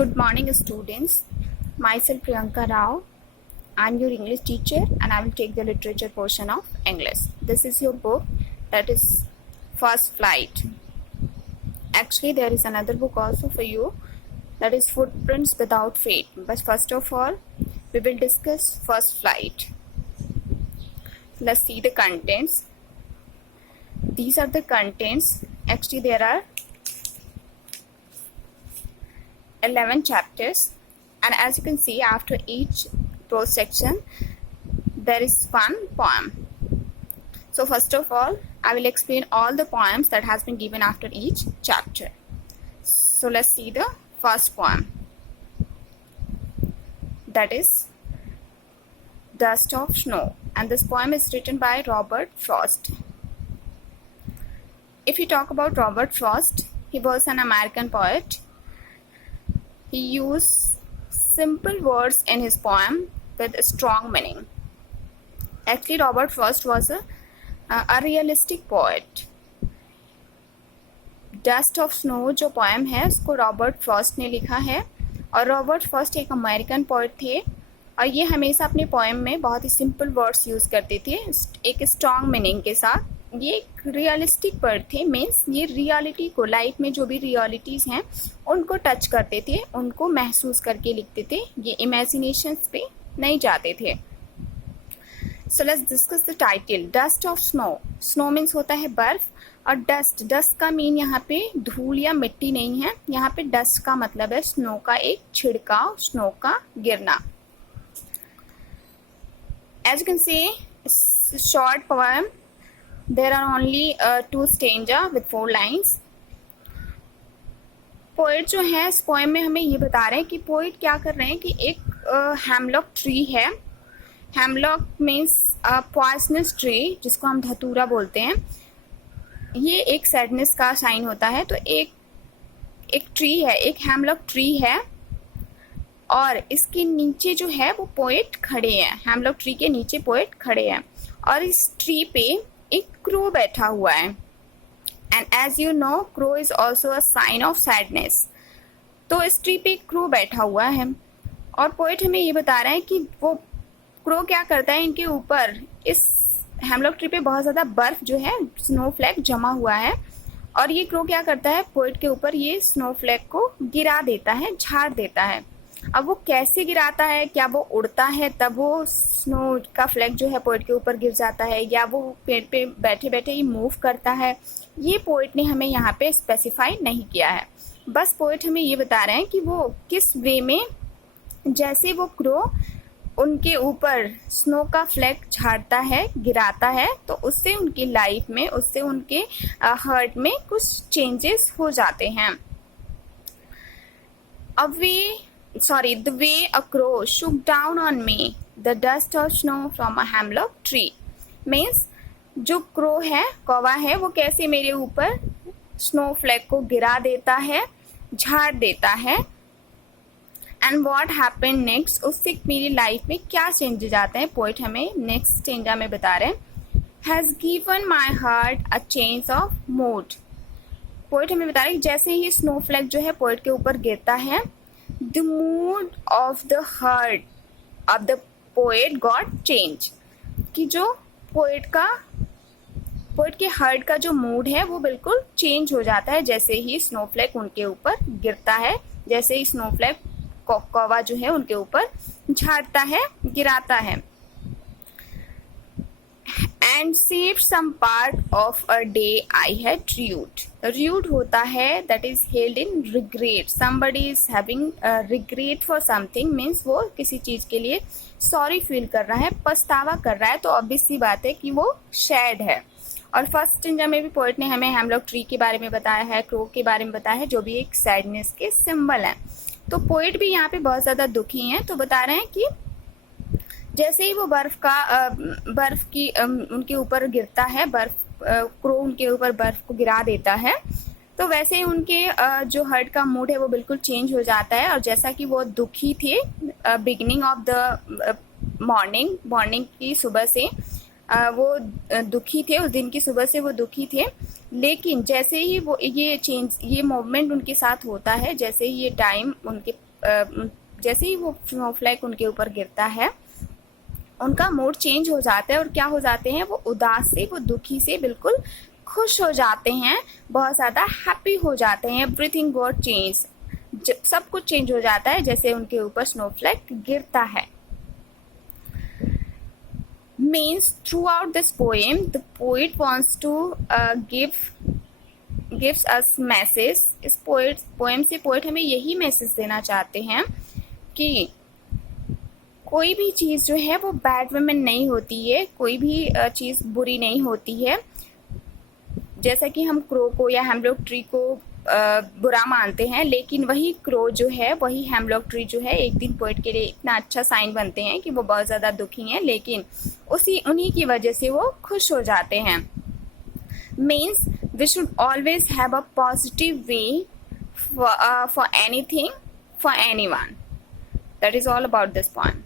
Good morning, students. Myself Priyanka Rao. I'm your English teacher and I will take the literature portion of English. This is your book, that is First Flight. Actually, there is another book also for you, that is Footprints Without Fate. But first of all, we will discuss First Flight. Let's see the contents. These are the contents. Actually, there are 11 chapters, and as you can see, after each prose section there is one poem. So first of all, I will explain all the poems that has been given after each chapter. So let's see the first poem, that is Dust of Snow, and this poem is written by Robert Frost. If you talk about Robert Frost, he was an American poet. He used simple words in his poem with a strong meaning. Actually, Robert Frost was a realistic poet. Dust of snow जो poem है उसको Robert Frost ने लिखा है, और Robert Frost एक American poet थे और ये हमेशा अपने पोएम में बहुत ही सिंपल वर्ड्स यूज़ करते थे एक स्ट्रॉन्ग मीनिंग के साथ. ये एक रियलिस्टिक पोएट थे, मीन्स ये रियलिटी को, लाइफ में जो भी रियलिटीज़ हैं उनको टच करते थे, उनको महसूस करके लिखते थे, ये इमेजिनेशंस पे नहीं जाते थे. So let's discuss the title. Dust of snow. Snow means होता है बर्फ, और डस्ट का मीन यहाँ पे धूल या मिट्टी नहीं है, यहाँ पे डस्ट का मतलब है स्नो का एक छिड़काव, स्नो का गिरना. As you can see short poem. There are only 2 stanza with 4 lines. Poet जो है इस पोएम में हमें ये बता रहे हैं कि पोएट क्या कर रहे हैं कि एक हेमलॉक ट्री है. हेमलॉक मीन्स पॉइजनस ट्री, जिसको हम धतूरा बोलते हैं. ये एक सैडनेस का साइन होता है. तो एक ट्री है, एक हेमलॉक ट्री है, और इसके नीचे जो है वो पोएट खड़े हैं. हेमलॉक ट्री के नीचे पोएट खड़े हैं, और इस ट्री पे एक क्रो बैठा हुआ है. And as you know, crow is also a sign of sadness. तो इस ट्री पे एक क्रो बैठा हुआ है, और पोएट हमें ये बता रहा है कि वो क्रो क्या करता है, इनके ऊपर इस हेमलॉक ट्री पे बहुत ज़्यादा बर्फ जो है, स्नोफ्लैक जमा हुआ है, और ये क्रो क्या करता है, पोएट के ऊपर ये स्नोफ्लैक को गिरा देता है, झाड़ देता है. अब वो कैसे गिराता है, क्या वो उड़ता है तब वो स्नो का फ्लैक जो है पोएट के ऊपर गिर जाता है, या वो पेड़ पे बैठे बैठे ही मूव करता है, ये पोएट ने हमें यहाँ पे स्पेसिफाई नहीं किया है. बस पोएट हमें ये बता रहे हैं कि वो किस वे में, जैसे वो क्रो उनके ऊपर स्नो का फ्लैक झाड़ता है, गिराता है, तो उससे उनकी लाइफ में, उससे उनके हार्ट में कुछ चेंजेस हो जाते हैं. The way a crow shook down on me, the dust of snow from a hemlock tree. Means जो क्रो है, कौवा है, वो कैसे मेरे ऊपर स्नो फ्लैक को गिरा देता है, झाड़ देता है. एंड वॉट हैपन नेक्स्ट, उससे मेरी लाइफ में क्या चेंजेस आते हैं, पोएट हमें नेक्स्ट स्टेंजा में बता रहे हैं. Has given my heart a change of mood. Poet हमें बता रहे हैं जैसे ही स्नो फ्लैक जो है पोएट के ऊपर गिरता है, the mood of the heart of the poet got change. कि जो पोएट के हार्ट का जो मूड है वो बिल्कुल चेंज हो जाता है जैसे ही स्नोफ्लैक उनके ऊपर गिरता है, जैसे ही स्नोफ्लैक कौवा जो है उनके ऊपर झाड़ता है, गिराता है. And saved some part of a day I had rued. Rued होता है that is held in regret. Somebody is having regret for something, means वो किसी चीज़ के लिए सॉरी फील कर रहा है, पछतावा कर रहा है, तो ऑब्वियस सी बात है कि वो सैड है. और फर्स्ट स्टेंजा में भी पोएट ने हमें हेमलॉक ट्री के बारे में बताया है, क्रो के बारे में बताया है, जो भी एक सैडनेस के सिंबल हैं. तो पोएट भी यहाँ पे बहुत ज़्यादा दुखी हैं, तो बता रहे हैं कि जैसे ही वो बर्फ की उनके ऊपर गिरता है, क्रो उनके ऊपर बर्फ को गिरा देता है, तो वैसे ही उनके जो हार्ट का मूड है वो बिल्कुल चेंज हो जाता है. और जैसा कि वो दुखी थे बिगिनिंग ऑफ द मॉर्निंग की सुबह से, वो दुखी थे, उस दिन की सुबह से वो दुखी थे, लेकिन जैसे ही वो ये मूवमेंट उनके साथ होता है, जैसे ही ये टाइम उनके जैसे ही वो स्नोफ्लेक उनके ऊपर गिरता है उनका मूड चेंज हो जाता है और क्या हो जाते हैं, वो उदास से, वो दुखी से बिल्कुल खुश हो जाते हैं, बहुत ज़्यादा हैप्पी हो जाते हैं। एवरीथिंग गॉट चेंज, सब कुछ चेंज हो जाता है जैसे उनके ऊपर स्नोफ्लेक गिरता है। Means throughout this poem the poet wants to gives us message। इस पोएम से पोएट हमें यही मैसेज देना चाहते हैं कि कोई भी चीज़ जो है वो बैड वे में नहीं होती है, कोई भी चीज़ बुरी नहीं होती है। जैसा कि हम क्रो को या हेमलॉक ट्री को बुरा मानते हैं, लेकिन वही क्रो जो है, वही हेमलॉक ट्री जो है, एक दिन पोएट के लिए इतना अच्छा साइन बनते हैं कि वो बहुत ज़्यादा दुखी हैं, लेकिन उन्हीं की वजह से वो खुश हो जाते हैं। Means we should always have a positive way for anything, for anyone. That is all about this point.